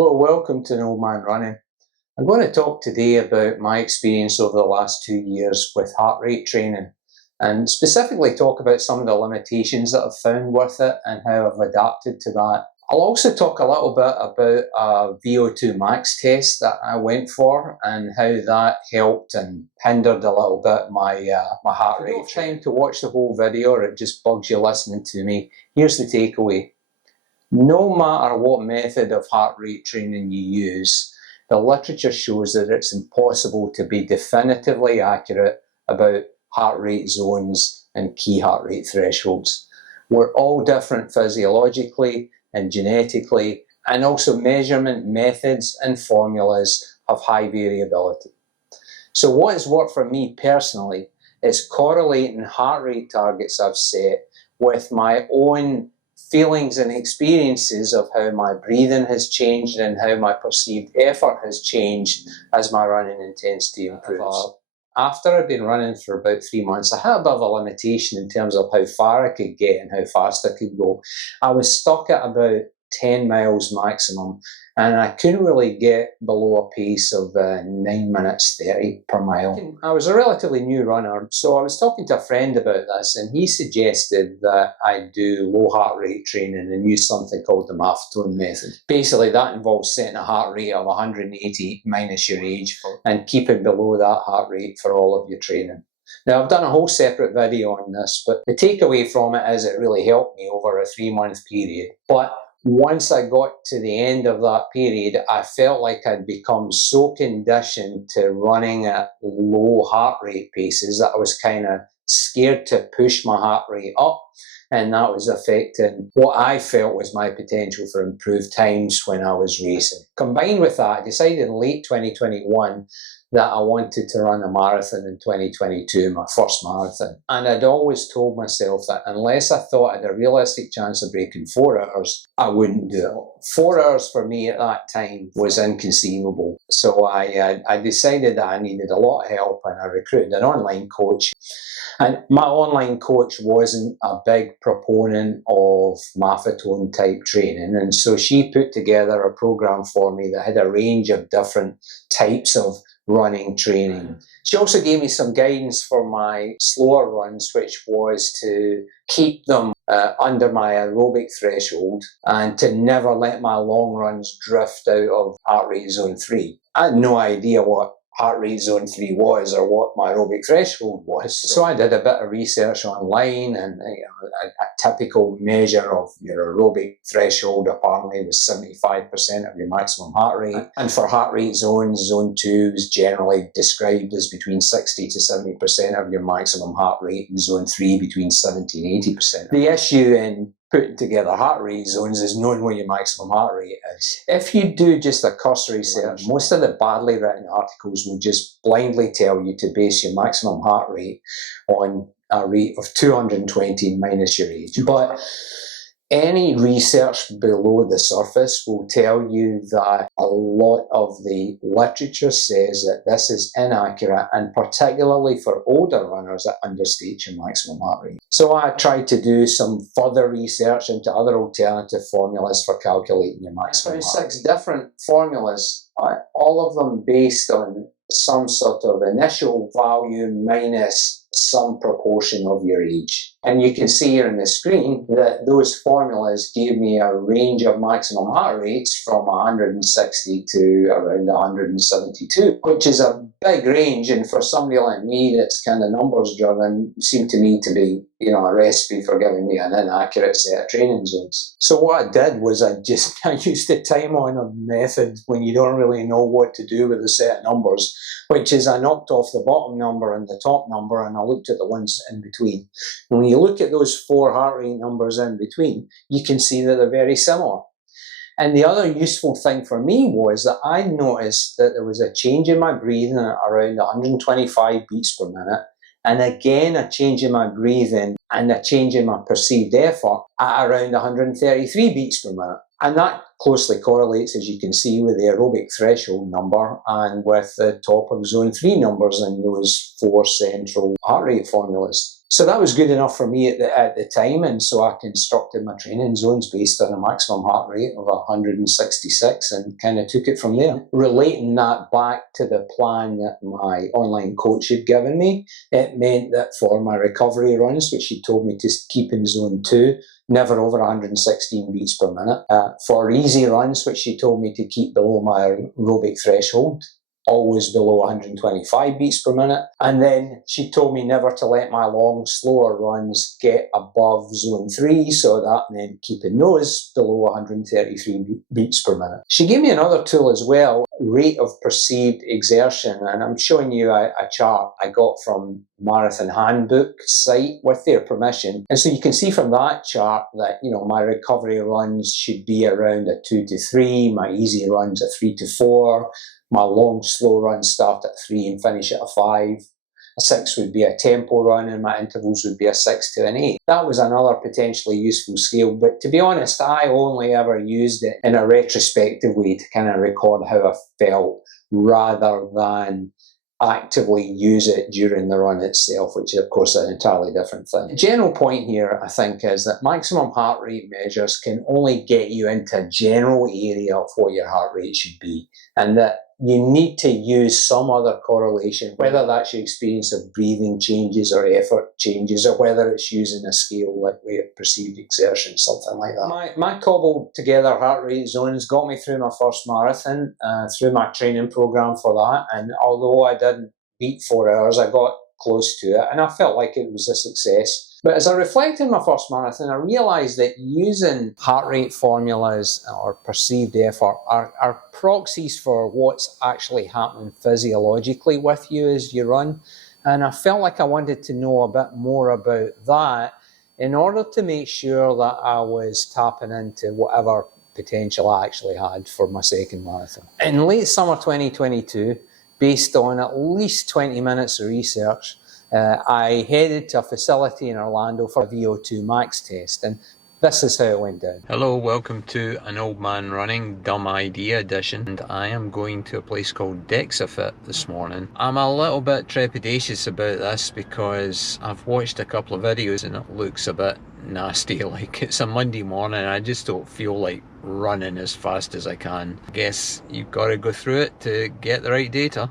Hello, welcome to An Old Man Running. I'm going to talk today about my experience over the last 2 years with heart rate training and specifically talk about some of the limitations that I've found with it and how I've adapted to that. I'll also talk a little bit about a VO2 Max Test that I went for and how that helped and hindered a little bit my heart rate. If you don't have time to watch the whole video or it just bugs you listening to me, here's the takeaway. No matter what method of heart rate training you use, the literature shows that it's impossible to be definitively accurate about heart rate zones and key heart rate thresholds. We're all different physiologically and genetically, and also measurement methods and formulas have high variability. So what has worked for me personally is correlating heart rate targets I've set with my own feelings and experiences of how my breathing has changed and how my perceived effort has changed as my running intensity improves. After I'd been running for about 3 months, I had a bit of a limitation in terms of how far I could get and how fast I could go. I was stuck at about 10 miles maximum, and I couldn't really get below a pace of 9 minutes 30 per mile. I was a relatively new runner, so I was talking to a friend about this, and he suggested that I do low heart rate training and use something called the Maffetone method. Basically, that involves setting a heart rate of 180 minus your age and keeping below that heart rate for all of your training. Now, I've done a whole separate video on this, but the takeaway from it is it really helped me over a 3-month period. But once I got to the end of that period, I felt like I'd become so conditioned to running at low heart rate paces that I was kind of scared to push my heart rate up, and that was affecting what I felt was my potential for improved times when I was racing. Combined with that, I decided in late 2021 that I wanted to run a marathon in 2022, my first marathon. And I'd always told myself that unless I thought I had a realistic chance of breaking 4 hours, I wouldn't do it. 4 hours for me at that time was inconceivable. So I decided that I needed a lot of help, and I recruited an online coach. And my online coach wasn't a big proponent of Maffetone type training, and so she put together a program for me that had a range of different types of running training. She also gave me some guidance for my slower runs, which was to keep them under my aerobic threshold and to never let my long runs drift out of heart rate zone 3. I had no idea what heart rate zone 3 was or what my aerobic threshold was. So I did a bit of research online, and a typical measure of your aerobic threshold apparently was 75% of your maximum heart rate. And for heart rate zones, zone 2 is generally described as between 60 to 70% of your maximum heart rate, and zone 3 between 70 and 80%. The issue in putting together heart rate zones is knowing what your maximum heart rate is. If you do just a cursory search, most of the badly written articles will just blindly tell you to base your maximum heart rate on a rate of 220 minus your age. But any research below the surface will tell you that a lot of the literature says that this is inaccurate, and particularly for older runners, that understates your maximum heart rate. So I tried to do some further research into other alternative formulas for calculating your maximum heart rate. 6 different formulas, all of them based on some sort of initial value minus some proportion of your age. And you can see here on the screen that those formulas gave me a range of maximum heart rates from 160 to around 172, which is a big range, and for somebody like me that's kind of numbers driven, seemed to me to be, a recipe for giving me an inaccurate set of training zones. So what I did was I used the time-honored method when you don't really know what to do with a set of numbers, which is I knocked off the bottom number and the top number, and I looked at the ones in between. And when you look at those 4 heart rate numbers in between, you can see that they're very similar. And the other useful thing for me was that I noticed that there was a change in my breathing at around 125 beats per minute, and again a change in my breathing and a change in my perceived effort at around 133 beats per minute. And that closely correlates, as you can see, with the aerobic threshold number and with the top of zone 3 numbers in those 4 central heart rate formulas. So that was good enough for me at the time, and so I constructed my training zones based on a maximum heart rate of 166 and kind of took it from there. Relating that back to the plan that my online coach had given me, it meant that for my recovery runs, which he told me to keep in zone 2, never over 116 beats per minute. For easy runs, which she told me to keep below my aerobic threshold, always below 125 beats per minute. And then she told me never to let my long, slower runs get above zone 3, so that meant keeping those below 133 beats per minute. She gave me another tool as well, rate of perceived exertion, and I'm showing you a chart I got from Marathon Handbook site with their permission. And so you can see from that chart that, you know, my recovery runs should be around a 2 to 3, my easy runs a 3 to 4, my long, slow runs start at 3 and finish at a 5. A 6 would be a tempo run, and my intervals would be a 6 to an 8. That was another potentially useful scale, but to be honest, I only ever used it in a retrospective way to kind of record how I felt, rather than actively use it during the run itself, which is of course an entirely different thing. The general point here, I think, is that maximum heart rate measures can only get you into a general area of what your heart rate should be, and that you need to use some other correlation, whether that's your experience of breathing changes or effort changes, or whether it's using a scale like rate of perceived exertion, something like that. My cobbled together heart rate zones got me through my first marathon, through my training program for that, and although I didn't beat 4 hours, I got close to it, and I felt like it was a success. But as I reflected on my first marathon, I realised that using heart rate formulas or perceived effort are proxies for what's actually happening physiologically with you as you run. And I felt like I wanted to know a bit more about that in order to make sure that I was tapping into whatever potential I actually had for my second marathon. In late summer 2022, based on at least 20 minutes of research, I headed to a facility in Orlando for a VO2 Max Test, and this is how it went down. Hello, welcome to An Old Man Running Dumb Idea Edition, and I am going to a place called DexaFit this morning. I'm a little bit trepidatious about this because I've watched a couple of videos and it looks a bit nasty. Like, it's a Monday morning and I just don't feel like running as fast as I can. I guess you've got to go through it to get the right data.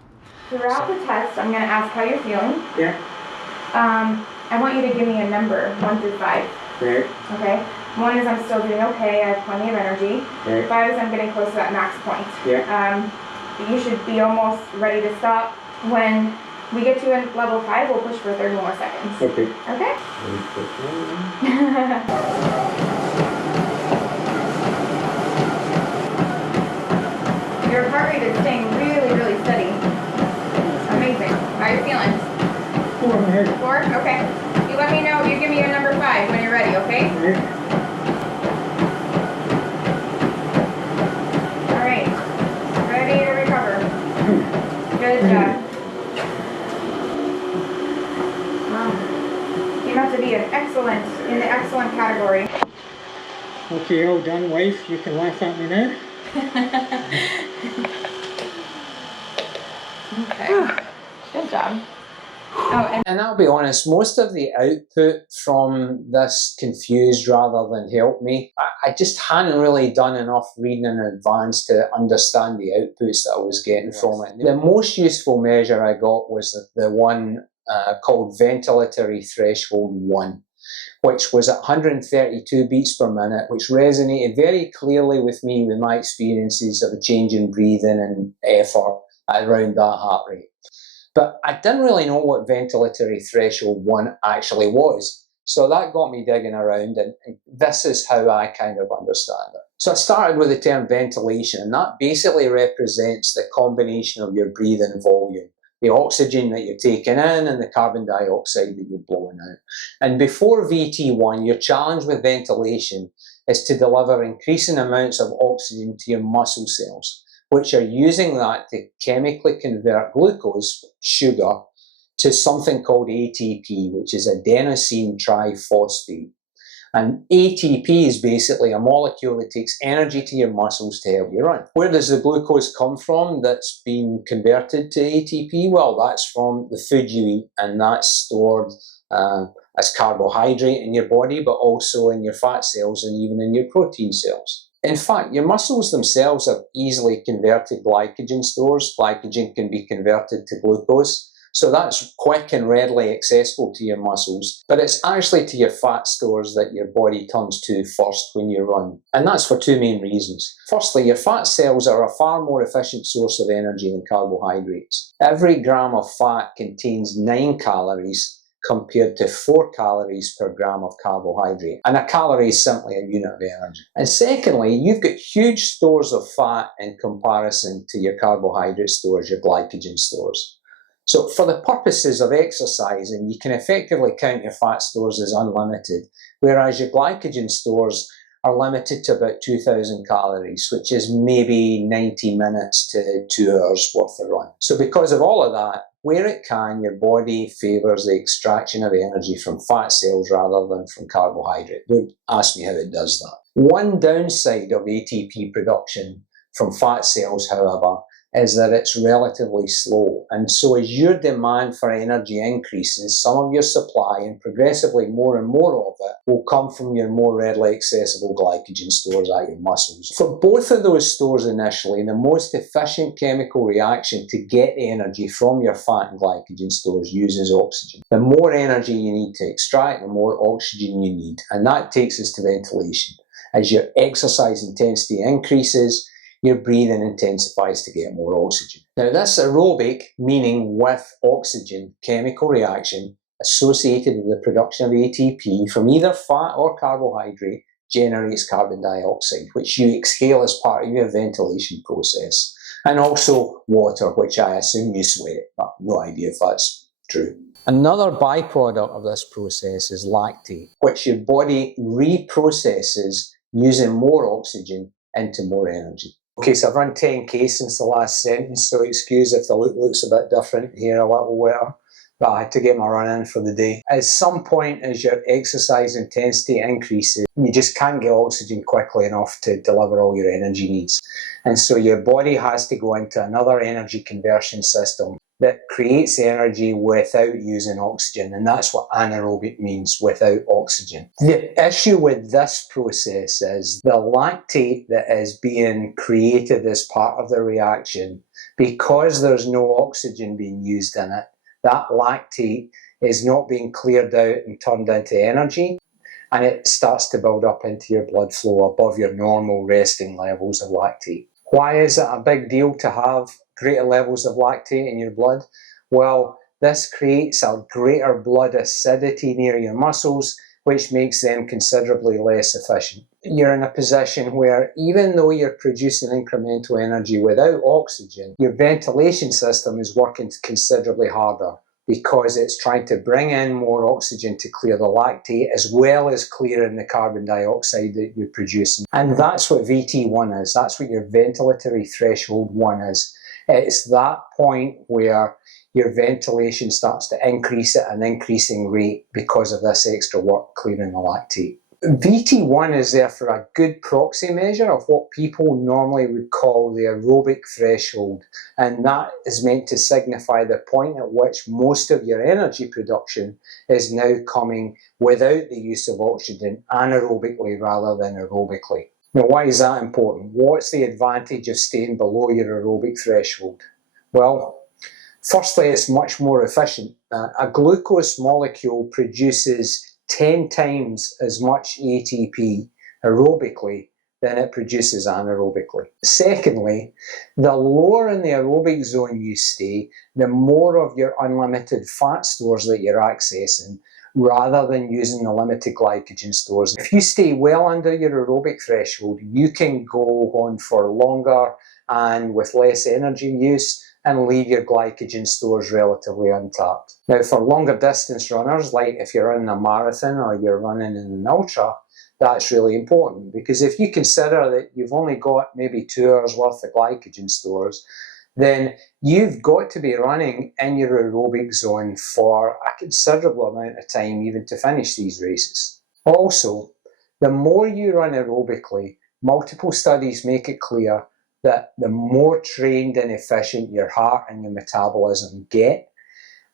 Throughout the test, I'm going to ask how you're feeling. Yeah. I want you to give me a number, 1 through 5. Right. Okay? 1 is I'm still doing okay, I have plenty of energy. Right. 5 is I'm getting close to that max point. Yeah. You should be almost ready to stop. When we get to level 5, we'll push for 30 more seconds. Okay. Okay? Your heart rate is staying really, really steady. Amazing. How are you feeling? 4. 4? Okay. You let me know, you give me your number 5 when you're ready, okay? Right. Alright. Ready to recover. Good job. You have to be in the excellent category. Okay, all done, wife. You can laugh at me now. Okay. Good job. Oh, and I'll be honest, most of the output from this confused rather than helped me. I just hadn't really done enough reading in advance to understand the outputs that I was getting from it. The most useful measure I got was the one called Ventilatory Threshold 1, which was at 132 beats per minute, which resonated very clearly with me with my experiences of a change in breathing and effort around that heart rate. But I didn't really know what Ventilatory Threshold 1 actually was. So that got me digging around, and this is how I kind of understand it. So I started with the term ventilation, and that basically represents the combination of your breathing volume, the oxygen that you're taking in and the carbon dioxide that you're blowing out. And before VT1, your challenge with ventilation is to deliver increasing amounts of oxygen to your muscle cells, which are using that to chemically convert glucose, sugar, to something called ATP, which is adenosine triphosphate. And ATP is basically a molecule that takes energy to your muscles to help you run. Where does the glucose come from that's been converted to ATP? Well, that's from the food you eat, and that's stored as carbohydrate in your body, but also in your fat cells and even in your protein cells. In fact, your muscles themselves are easily converted glycogen stores. Glycogen can be converted to glucose, so that's quick and readily accessible to your muscles, but it's actually to your fat stores that your body turns to first when you run. And that's for two main reasons. Firstly, your fat cells are a far more efficient source of energy than carbohydrates. Every gram of fat contains 9 calories compared to 4 calories per gram of carbohydrate. And a calorie is simply a unit of energy. And secondly, you've got huge stores of fat in comparison to your carbohydrate stores, your glycogen stores. So for the purposes of exercising, you can effectively count your fat stores as unlimited, whereas your glycogen stores are limited to about 2,000 calories, which is maybe 90 minutes to 2 hours worth of run. So because of all of that, where it can, your body favours the extraction of energy from fat cells rather than from carbohydrate. Don't ask me how it does that. One downside of ATP production from fat cells, however, is that it's relatively slow, and so as your demand for energy increases, some of your supply, and progressively more and more of it, will come from your more readily accessible glycogen stores at your muscles. For both of those stores initially, the most efficient chemical reaction to get energy from your fat and glycogen stores uses oxygen. The more energy you need to extract, the more oxygen you need, and that takes us to ventilation. As your exercise intensity increases, your breathing intensifies to get more oxygen. Now this aerobic, meaning with oxygen, chemical reaction associated with the production of ATP from either fat or carbohydrate generates carbon dioxide, which you exhale as part of your ventilation process, and also water, which I assume you sweat, but no idea if that's true. Another byproduct of this process is lactate, which your body reprocesses using more oxygen into more energy. Okay, so I've run 10k since the last sentence, so excuse if the look looks a bit different here, a little wetter, but I had to get my run in for the day. At some point as your exercise intensity increases, you just can't get oxygen quickly enough to deliver all your energy needs. And so your body has to go into another energy conversion system that creates energy without using oxygen, and that's what anaerobic means, without oxygen. The issue with this process is the lactate that is being created as part of the reaction, because there's no oxygen being used in it, that lactate is not being cleared out and turned into energy, and it starts to build up into your blood flow above your normal resting levels of lactate. Why is it a big deal to have greater levels of lactate in your blood? Well, this creates a greater blood acidity near your muscles, which makes them considerably less efficient. You're in a position where even though you're producing incremental energy without oxygen, your ventilation system is working considerably harder, because it's trying to bring in more oxygen to clear the lactate as well as clearing the carbon dioxide that you're producing. And that's what VT1 is. That's what your ventilatory threshold 1 is. It's that point where your ventilation starts to increase at an increasing rate because of this extra work clearing the lactate. VT1 is therefore a good proxy measure of what people normally would call the aerobic threshold, and that is meant to signify the point at which most of your energy production is now coming without the use of oxygen, anaerobically rather than aerobically. Now, why is that important? What's the advantage of staying below your aerobic threshold? Well, firstly, it's much more efficient. A glucose molecule produces 10 times as much ATP aerobically than it produces anaerobically. Secondly, the lower in the aerobic zone you stay, the more of your unlimited fat stores that you're accessing, rather than using the limited glycogen stores. If you stay well under your aerobic threshold, you can go on for longer and with less energy use, and leave your glycogen stores relatively untapped. Now, for longer distance runners, like if you're running a marathon or you're running in an ultra, that's really important, because if you consider that you've only got maybe 2 hours worth of glycogen stores, then you've got to be running in your aerobic zone for a considerable amount of time even to finish these races. Also, the more you run aerobically, multiple studies make it clear that the more trained and efficient your heart and your metabolism get,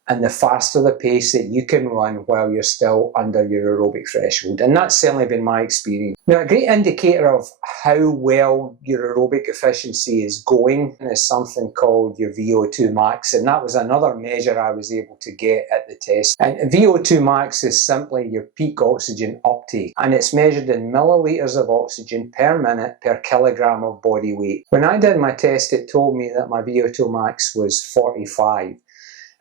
and the faster the pace that you can run while you're still under your aerobic threshold. And that's certainly been my experience. Now, a great indicator of how well your aerobic efficiency is going is something called your VO2 max, and that was another measure I was able to get at the test. And VO2 max is simply your peak oxygen uptake, and it's measured in millilitres of oxygen per minute per kilogram of body weight. When I did my test, it told me that my VO2 max was 45.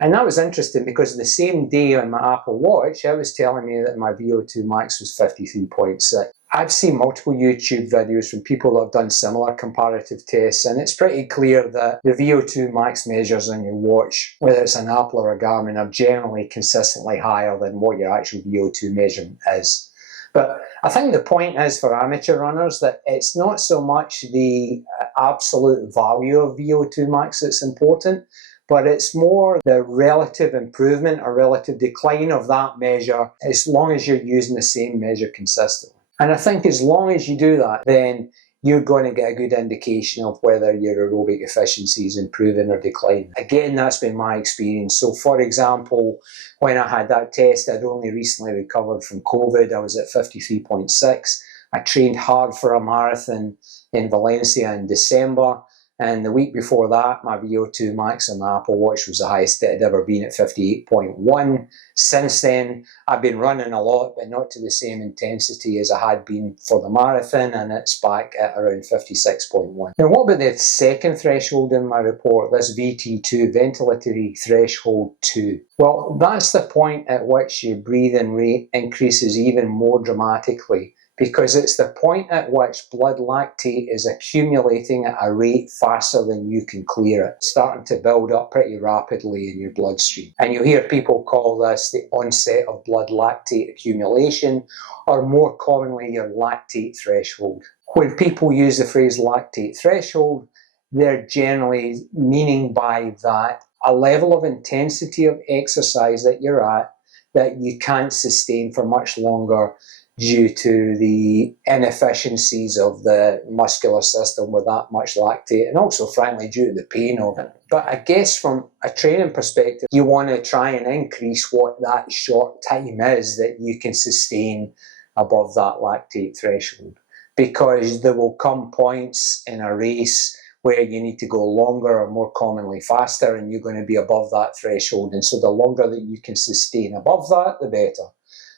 And that was interesting because the same day on my Apple Watch, it was telling me that my VO2 max was 53.6. I've seen multiple YouTube videos from people that have done similar comparative tests, and it's pretty clear that the VO2 max measures on your watch, whether it's an Apple or a Garmin, are generally consistently higher than what your actual VO2 measurement is. But I think the point is for amateur runners that it's not so much the absolute value of VO2 max that's important, but it's more the relative improvement or relative decline of that measure as long as you're using the same measure consistently. And I think as long as you do that, then you're going to get a good indication of whether your aerobic efficiency is improving or declining. Again, that's been my experience. So for example, when I had that test, I'd only recently recovered from COVID. I was at 53.6. I trained hard for a marathon in Valencia in December. And the week before that, my VO2 max on my Apple Watch was the highest it had ever been at 58.1. Since then, I've been running a lot, but not to the same intensity as I had been for the marathon, and it's back at around 56.1. Now, what about the second threshold in my report, this VT2, Ventilatory Threshold 2? Well, that's the point at which your breathing rate increases even more dramatically, because it's the point at which blood lactate is accumulating at a rate faster than you can clear it, starting to build up pretty rapidly in your bloodstream. And you'll hear people call this the onset of blood lactate accumulation, or more commonly your lactate threshold. When people use the phrase lactate threshold, they're generally meaning by that a level of intensity of exercise that you're at that you can't sustain for much longer due to the inefficiencies of the muscular system with that much lactate, and also frankly due to the pain of it. But I guess from a training perspective, you want to try and increase what that short time is that you can sustain above that lactate threshold, because there will come points in a race where you need to go longer or more commonly faster, and you're going to be above that threshold. And so the longer that you can sustain above that, the better.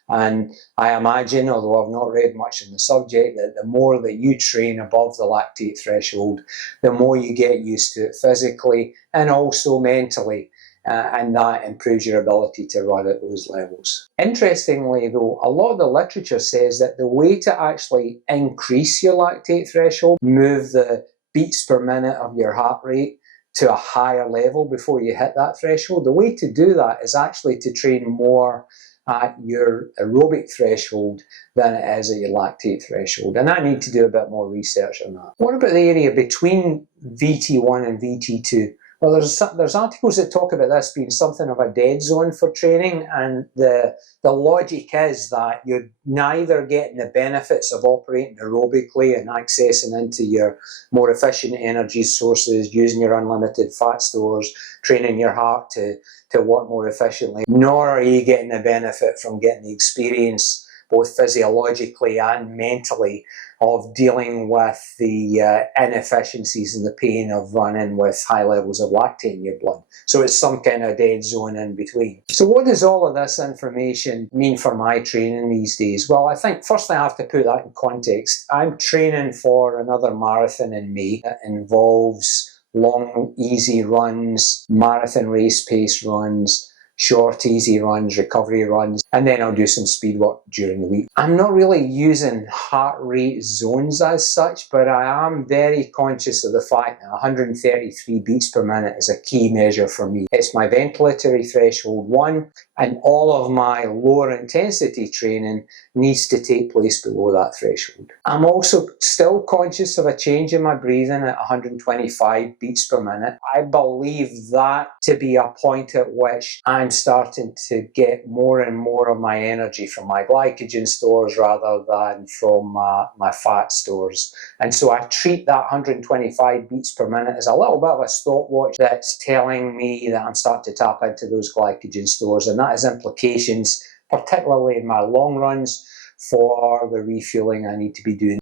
And I imagine, although I've not read much on the subject, that the more that you train above the lactate threshold, the more you get used to it physically and also mentally, and that improves your ability to run at those levels. Interestingly though, a lot of the literature says that the way to actually increase your lactate threshold, move the beats per minute of your heart rate to a higher level before you hit that threshold, the way to do that is actually to train more at your aerobic threshold than it is at your lactate threshold. And I need to do a bit more research on that. What about the area between VT1 and VT2? Well, there's articles that talk about this being something of a dead zone for training, and the logic is that you're neither getting the benefits of operating aerobically and accessing into your more efficient energy sources, using your unlimited fat stores, training your heart to work more efficiently, nor are you getting the benefit from getting the experience, both physiologically and mentally, of dealing with the inefficiencies and the pain of running with high levels of lactate in your blood. So it's some kind of dead zone in between. So what does all of this information mean for my training these days? Well, I think firstly I have to put that in context. I'm training for another marathon in May that involves long, easy runs, marathon race pace runs, short, easy runs, recovery runs, and then I'll do some speed work during the week. I'm not really using heart rate zones as such, but I am very conscious of the fact that 133 beats per minute is a key measure for me. It's my ventilatory threshold 1, and all of my lower intensity training needs to take place below that threshold. I'm also still conscious of a change in my breathing at 125 beats per minute. I believe that to be a point at which I'm starting to get more and more more of my energy from my glycogen stores rather than from my fat stores. And so I treat that 125 beats per minute as a little bit of a stopwatch that's telling me that I'm starting to tap into those glycogen stores, and that has implications, particularly in my long runs, for the refueling I need to be doing.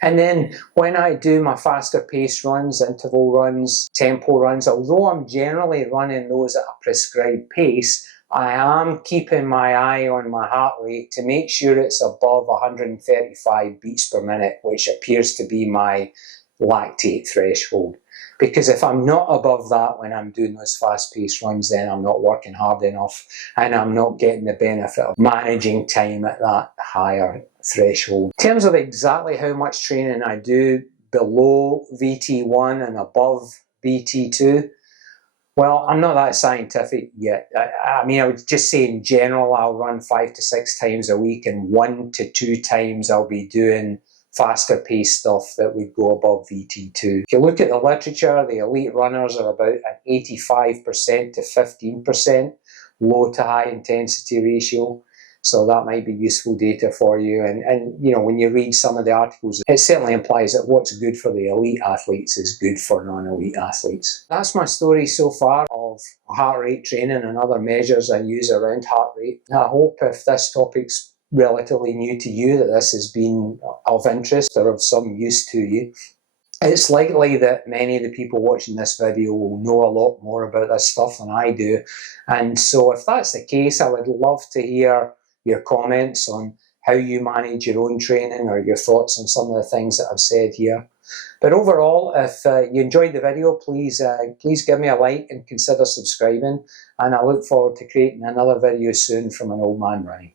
And then when I do my faster pace runs, interval runs, tempo runs, although I'm generally running those at a prescribed pace, I am keeping my eye on my heart rate to make sure it's above 135 beats per minute, which appears to be my lactate threshold. Because if I'm not above that when I'm doing those fast-paced runs, then I'm not working hard enough and I'm not getting the benefit of managing time at that higher threshold. In terms of exactly how much training I do below VT1 and above VT2, well, I'm not that scientific yet. I mean, I would just say in general, I'll run 5 to 6 times a week, and 1 to 2 times I'll be doing faster paced stuff that would go above VT2. If you look at the literature, the elite runners are about an 85% to 15% low to high intensity ratio. So that might be useful data for you. And you know, when you read some of the articles, it certainly implies that what's good for the elite athletes is good for non-elite athletes. That's my story so far of heart rate training and other measures I use around heart rate. I hope if this topic's relatively new to you, that this has been of interest or of some use to you. It's likely that many of the people watching this video will know a lot more about this stuff than I do. And so if that's the case, I would love to hear your comments on how you manage your own training or your thoughts on some of the things that I've said here. But overall, if you enjoyed the video, please give me a like and consider subscribing. And I look forward to creating another video soon from an old man running.